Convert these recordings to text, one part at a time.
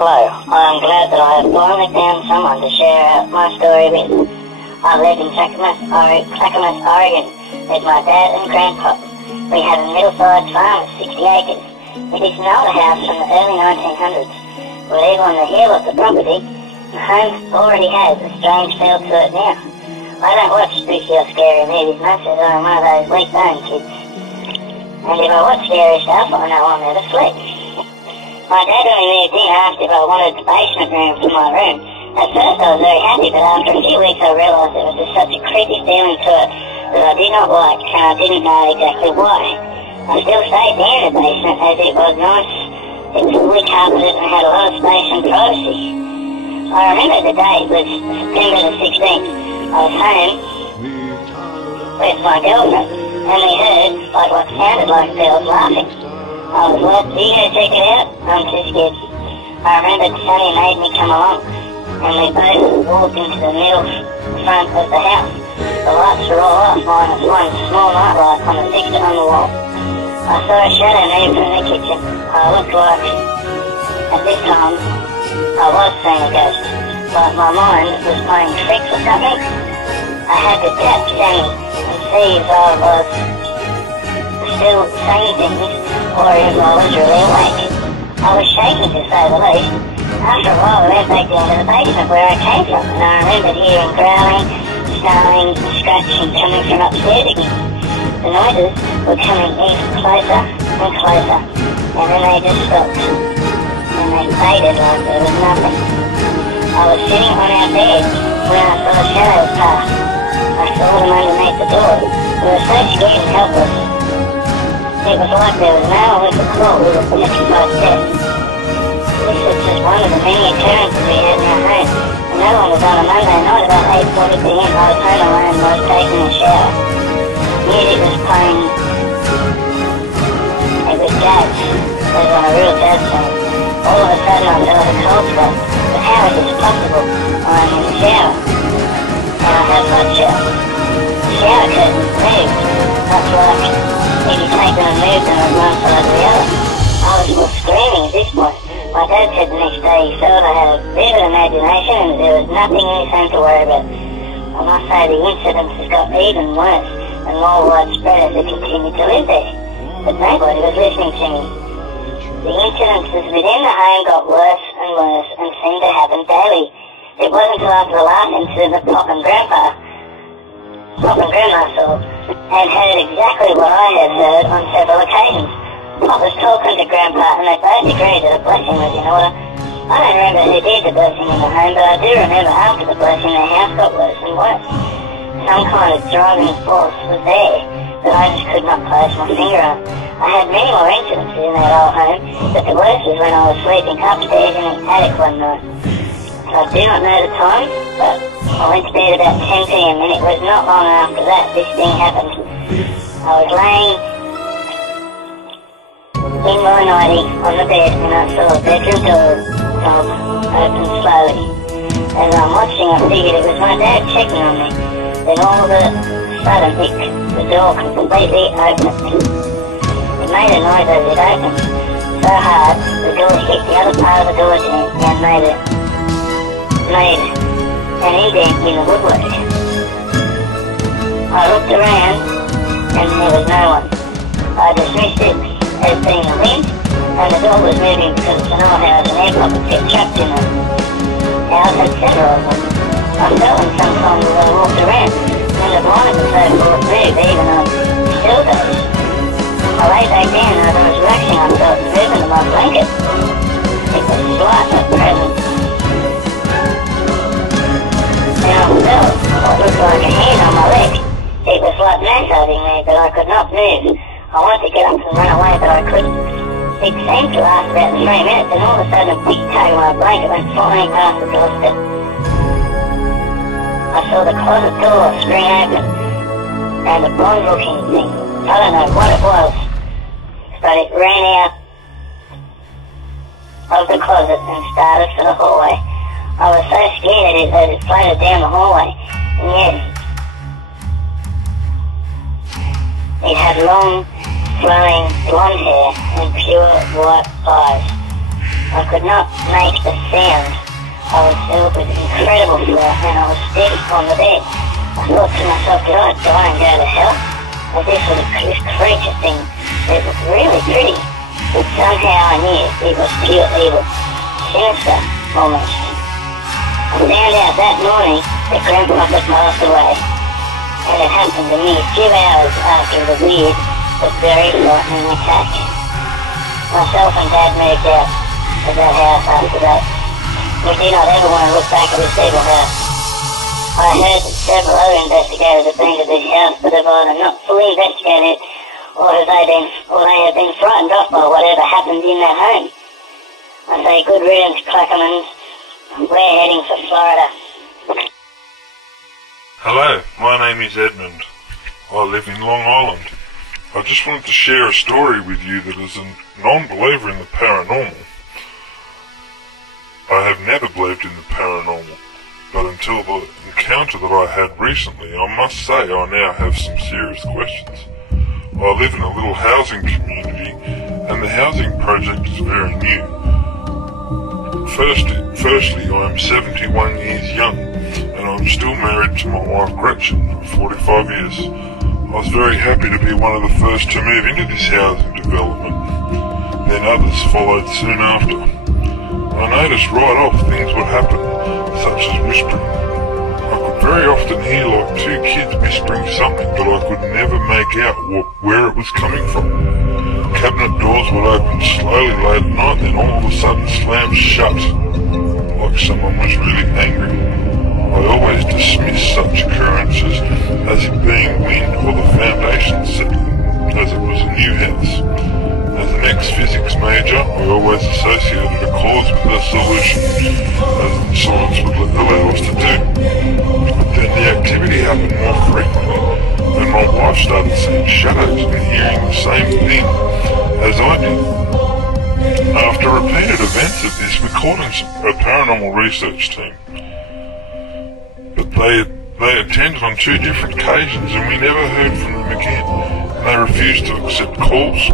Hello, I am glad that I have finally found someone to share my story with. I lived in Clackamas, Oregon with my dad and grandpa. We had a middle-sized farm of 60 acres. It is an older house from the early 1900s. We live on the hill of the property. The home already has a strange feel to it now. I don't watch spooky or scary movies much as I'm one of those weak-boned kids. And if I watch scary stuff, I know I'll never sleep. My dad, when we moved in, asked if I wanted the basement room for my room. At first I was very happy, but after a few weeks I realised there was just such a creepy feeling to it that I did not like, and I didn't know exactly why. I still stayed down in the basement as it was nice. It was fully carpeted and had a lot of space and privacy. I remember the date was September the 16th. I was home with my girlfriend, and we heard like what sounded like girls laughing. I was like, do you go check it out? I'm too scared. I remember Sonny made me come along, and we both walked into the middle front of the house. The lights were all off, minus one small night light on the fixture on the wall. I saw a shadow move from the kitchen. I looked like, at this time, I was seeing a ghost, but my mind was playing tricks or something. I had to tap Sonny and see if I was still saying things, or if I was really awake. I was shaking to say the least. After a while I went back down to the basement where I came from, and I remembered hearing growling, snarling, and scratching coming from upstairs again. The noises were coming even closer and closer, and then they just stopped, and they faded like there was nothing. I was sitting on our bed when I saw the shadows pass. I saw them underneath the door. We were so scared and helpless. It was like there was no one we could call. We were petrified to death. This was just one of the many occurrences we had in our home. Another one was on a Monday night about 8:40 p.m. I was home alone and I was taking a shower. Music was playing. It was jazz. It was on a real jazz song. All of a sudden I felt a cold spot. But how is this possible? I'm in the shower. And I have hot shower. The shower curtain moved. Much like if you take them and move them on one side or the other. I was still screaming at this point. My dad said the next day he felt I had a vivid imagination and there was nothing in his home to worry about. I must say the incidents has got even worse and more widespread as I continued to live there. But nobody was listening to me. The incidences within the home got worse and seemed to happen daily. It wasn't until after the last incident that Pop and Grandma saw and heard exactly what I had heard on several occasions. Pop was talking to Grandpa and they both agreed that a blessing was in order. I don't remember who did the blessing in the home, but I do remember after the blessing the house got worse and worse. Some kind of driving force was there that I just could not place my finger on. I had many more incidents in that old home, but the worst was when I was sleeping upstairs in the attic one night. I do not know the time, but I went to bed about 10 p.m. and it was not long after that this thing happened. I was laying in my nightie on the bed and I saw a bedroom door knob open slowly. As I'm watching I figured it was my dad checking on me. Then all of a sudden the door completely opened. It made a noise as it opened. So hard the door hit the other part of the door jamb and made an indent in the woodwork. I looked around and there was no one. I dismissed it as being a wind and the door was moving because it's an old house and air pockets get trapped in them. Ours had several of them. I felt them sometimes as I walked around and the blinds and so forth moved even on still days. I lay back down and as I was relaxing I felt movement in my blanket. It was slight but present. And I felt what looked like a hand on my leg. It was like massaging me, but I could not move. I wanted to get up and run away, but I couldn't. It seemed to last about 3 minutes, and all of a sudden a big tug of my blanket went flying past the doorstep. I saw the closet door spring open, and a blonde-looking thing. I don't know what it was, but it ran out of the closet and started for the hallway. I was so scared that it floated down the hallway, and yes, it had long, flowing blonde hair and pure white eyes. I could not make a sound. I was filled with incredible fear and I was stiff on the bed. I thought to myself, did I die and go to hell? As if this creature thing, it was really pretty, but somehow I knew it was pure evil, sinister almost. I found out that morning that Grandpa had passed away, and it happened to me a few hours after the weird but very frightening attack. Myself and Dad moved out of that house after that. We did not ever want to look back at this evil house. I heard that several other investigators have been to this house, but have either not fully investigated it, or they have been frightened off by whatever happened in that home. I say good riddance, Clackermans. We're heading for Florida. Hello, my name is Edmund. I live in Long Island. I just wanted to share a story with you that is a non-believer in the paranormal. I have never believed in the paranormal, but until the encounter that I had recently, I must say I now have some serious questions. I live in a little housing community, and the housing project is very new. Firstly, I am 71 years young, and I'm still married to my wife Gretchen of 45 years. I was very happy to be one of the first to move into this housing development. Then others followed soon after. I noticed right off things would happen, such as whispering. I could very often hear like two kids whispering something, but I could never make out where it was coming from. Cabinet doors would open slowly late at night, then all of a sudden slam shut, like someone was really angry. I always dismissed such occurrences as it being wind or the foundation settling, as it was a new house. As an ex-physics major, I always associated a cause with a solution, as science would allow us to do. But then the activity happened more frequently, and my wife started seeing shadows and hearing the same thing as I did. After repeated events of this, we called in a paranormal research team. But they attended on two different occasions and we never heard from them again. And they refused to accept calls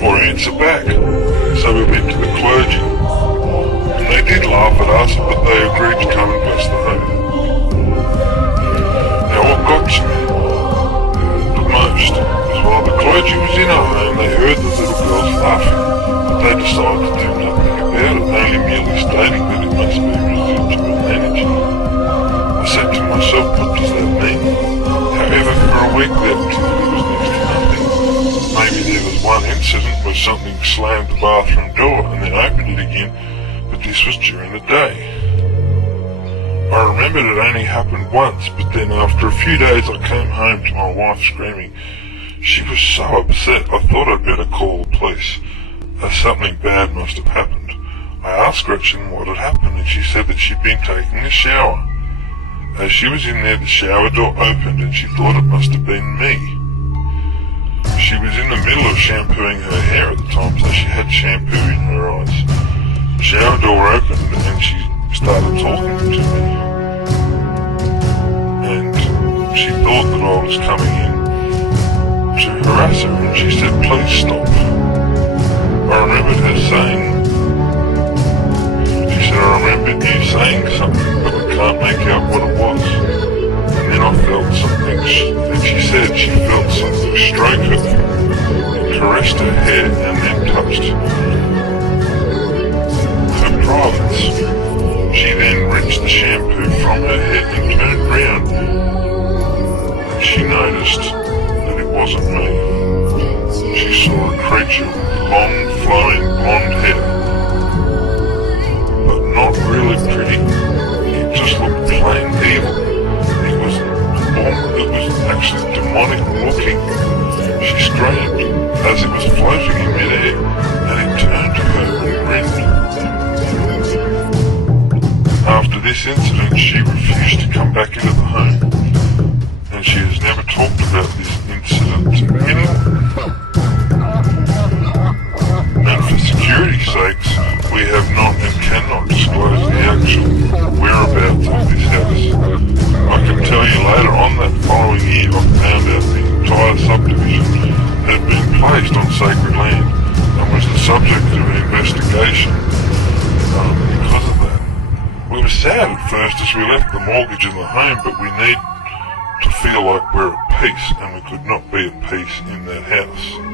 or answer back. So we went to the clergy. And they did laugh at us, but they agreed to come and bless the home. Now what got to me the most was while the clergy was in our home, they heard the little girls laughing, but they decided to do nothing about it, only merely stating that it must be residual energy. I said to myself, what does that mean? However, for a week that activity was next to nothing. Maybe there was one incident where something slammed the bathroom door and then opened it again, but this was during the day. I remembered it only happened once, but then after a few days I came home to my wife screaming. She was so upset I thought I'd better call the police, as something bad must have happened. I asked Gretchen what had happened and she said that she'd been taking a shower. As she was in there, the shower door opened and she thought it must have been me. She was in the middle of shampooing her hair at the time, so she had shampoo in her eyes. The shower door opened and she started talking to me. And she thought that I was coming in to harass her and she said, please stop. I remembered her saying, I remembered you saying something, but I can't make out what it was. And then I felt something, and she said she felt something stroke her and caressed her hair and then touched her privates. She then rinsed the shampoo from her head and turned round, and she noticed that it wasn't me. She saw a creature with long, flowing blonde hair. Not really pretty, it just looked plain evil. It was actually demonic looking. She screamed as it was floating in midair, and it turned to her and grinned. After this incident, she refused to come back into the home, and she has never talked about this incident to anyone. And for security's sakes, we have not and cannot disclose the actual whereabouts of this house. I can tell you later on that following year I found out the entire subdivision had been placed on sacred land and was the subject of an investigation Yes, we left the mortgage in the home, but we need to feel like we're at peace, and we could not be at peace in that house.